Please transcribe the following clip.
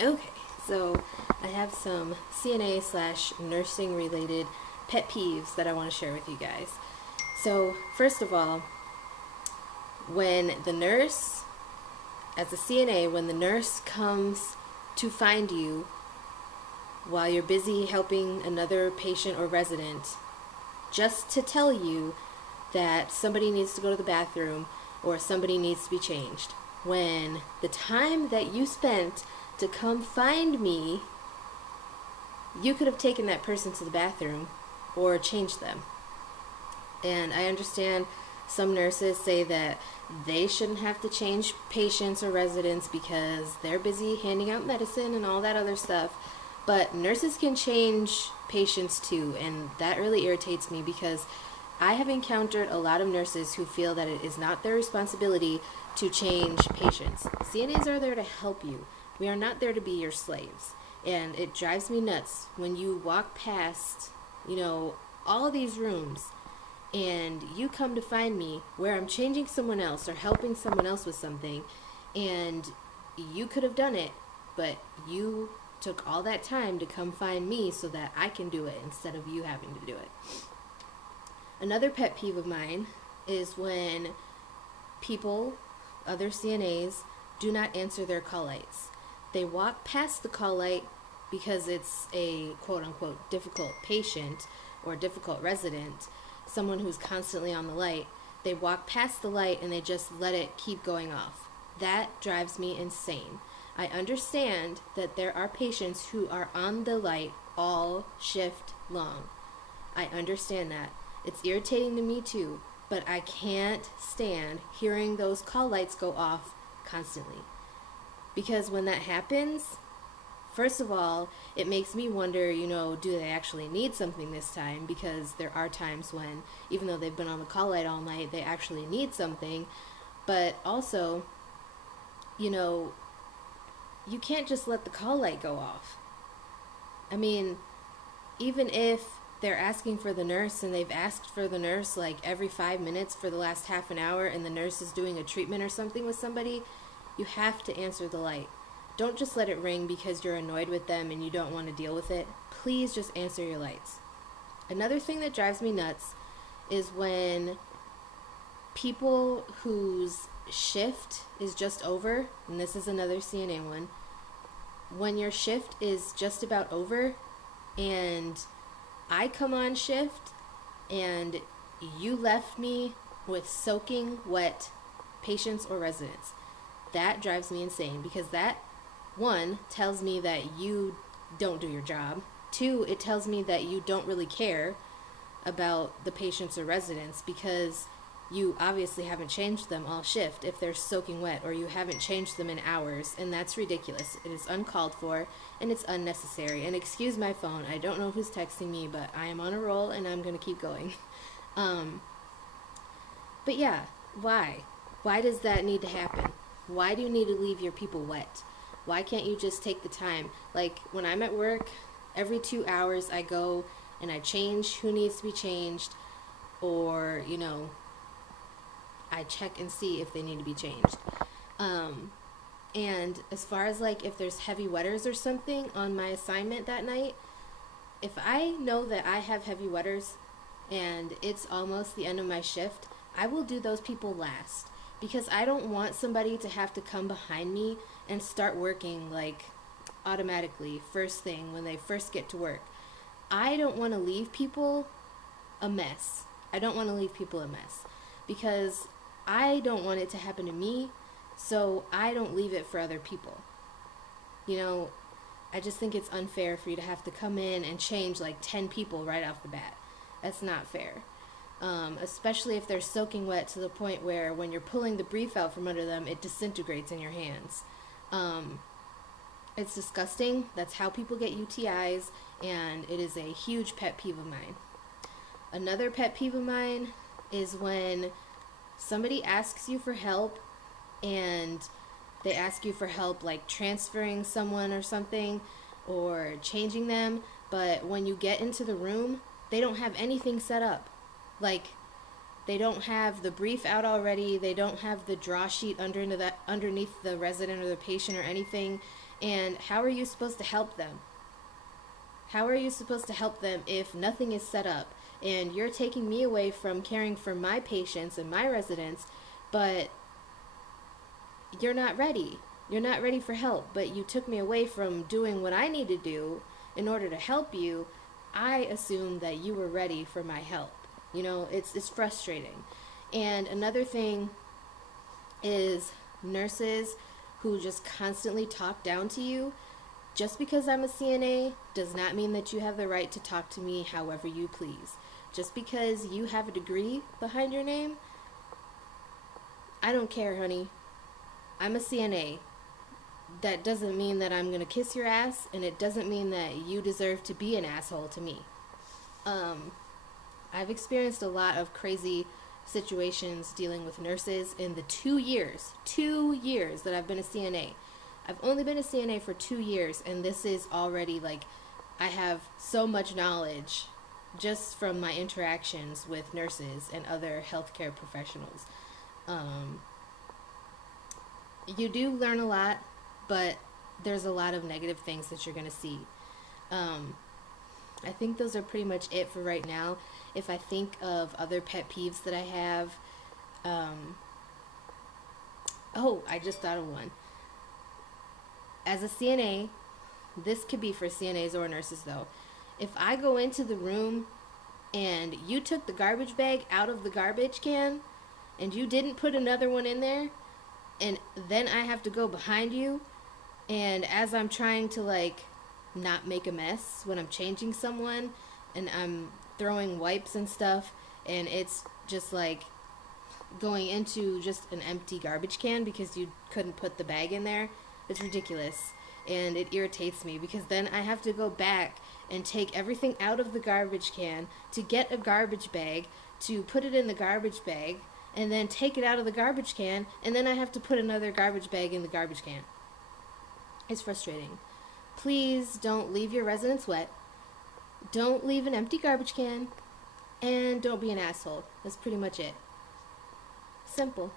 Okay, so I have some CNA slash nursing related pet peeves that I want to share with you guys. So, first of all, when the nurse, as a CNA, when the nurse comes to find you while you're busy helping another patient or resident, just to tell you that somebody needs to go to the bathroom or somebody needs to be changed, when the time that you spent to come find me, you could have taken that person to the bathroom or changed them. And I understand some nurses say that they shouldn't have to change patients or residents because they're busy handing out medicine and all that other stuff. But nurses can change patients too, and that really irritates me because I have encountered a lot of nurses who feel that it is not their responsibility to change patients. CNAs are there to help you. We are not there to be your slaves. And it drives me nuts when you walk past, all of these rooms and you come to find me where I'm changing someone else or helping someone else with something, and you could have done it, but you took all that time to come find me so that I can do it instead of you having to do it. Another pet peeve of mine is when people, other CNAs, do not answer their call lights. They walk past the call light because it's a quote-unquote difficult patient or difficult resident, someone who's constantly on the light. They walk past the light and they just let it keep going off. That drives me insane. I understand that there are patients who are on the light all shift long. I understand that. It's irritating to me too, but I can't stand hearing those call lights go off constantly. Because when that happens, first of all, it makes me wonder, do they actually need something this time? Because there are times when, even though they've been on the call light all night, they actually need something. But also, you can't just let the call light go off. I mean, even if they're asking for the nurse and they've asked for the nurse like every 5 minutes for the last half an hour and the nurse is doing a treatment or something with somebody, you have to answer the light. Don't just let it ring because you're annoyed with them and you don't want to deal with it. Please just answer your lights. Another thing that drives me nuts is when people whose shift is just over, and this is another CNA one, when your shift is just about over and I come on shift and you left me with soaking wet patients or residents. That drives me insane because that, one, tells me that you don't do your job. Two, it tells me that you don't really care about the patients or residents because you obviously haven't changed them all shift if they're soaking wet, or you haven't changed them in hours, and that's ridiculous. It is uncalled for and it's unnecessary. And excuse my phone, I don't know who's texting me, but I am on a roll and I'm going to keep going. But yeah, why? Why does that need to happen? Why do you need to leave your people wet? Why can't you just take the time? Like when I'm at work, every 2 hours I go and I change who needs to be changed, or, I check and see if they need to be changed. And as far as like if there's heavy wetters or something on my assignment that night, if I know that I have heavy wetters and it's almost the end of my shift, I will do those people last because I don't want somebody to have to come behind me and start working like automatically first thing when they first get to work. I don't want to leave people a mess. I don't want to leave people a mess because I don't want it to happen to me, so I don't leave it for other people. I just think it's unfair for you to have to come in and change like 10 people right off the bat. That's not fair. Especially if they're soaking wet to the point where when you're pulling the brief out from under them, it disintegrates in your hands. It's disgusting. That's how people get UTIs, and it is a huge pet peeve of mine. Another pet peeve of mine is when somebody asks you for help and they ask you for help like transferring someone or something or changing them, but when you get into the room, they don't have anything set up. Like, they don't have the brief out already, they don't have the draw sheet underneath the resident or the patient or anything, And how are you supposed to help them? How are you supposed to help them if nothing is set up and you're taking me away from caring for my patients and my residents, but you're not ready? You're not ready for help, but you took me away from doing what I need to do in order to help you. I assume that you were ready for my help. You know, it's frustrating. And another thing is nurses who just constantly talk down to you. Just because I'm a CNA does not mean that you have the right to talk to me however you please. Just because you have a degree behind your name, I don't care, honey. I'm a CNA. That doesn't mean that I'm going to kiss your ass, and it doesn't mean that you deserve to be an asshole to me. I've experienced a lot of crazy situations dealing with nurses in the 2 years that I've been a CNA. I've only been a CNA for 2 years, and this is already like, I have so much knowledge just from my interactions with nurses and other healthcare professionals. You do learn a lot, but there's a lot of negative things that you're going to see. I think those are pretty much it for right now. If I think of other pet peeves that I have, I just thought of one. As a CNA, this could be for CNAs or nurses though. If I go into the room and you took the garbage bag out of the garbage can and you didn't put another one in there, and then I have to go behind you, and as I'm trying to like not make a mess when I'm changing someone and I'm throwing wipes and stuff, and it's just like going into just an empty garbage can because you couldn't put the bag in there. It's ridiculous, and it irritates me because then I have to go back and take everything out of the garbage can to get a garbage bag to put it in the garbage bag, and then take it out of the garbage can, and then I have to put another garbage bag in the garbage can. It's frustrating. Please don't leave your residents wet. Don't leave an empty garbage can, and don't be an asshole. That's pretty much it. Simple.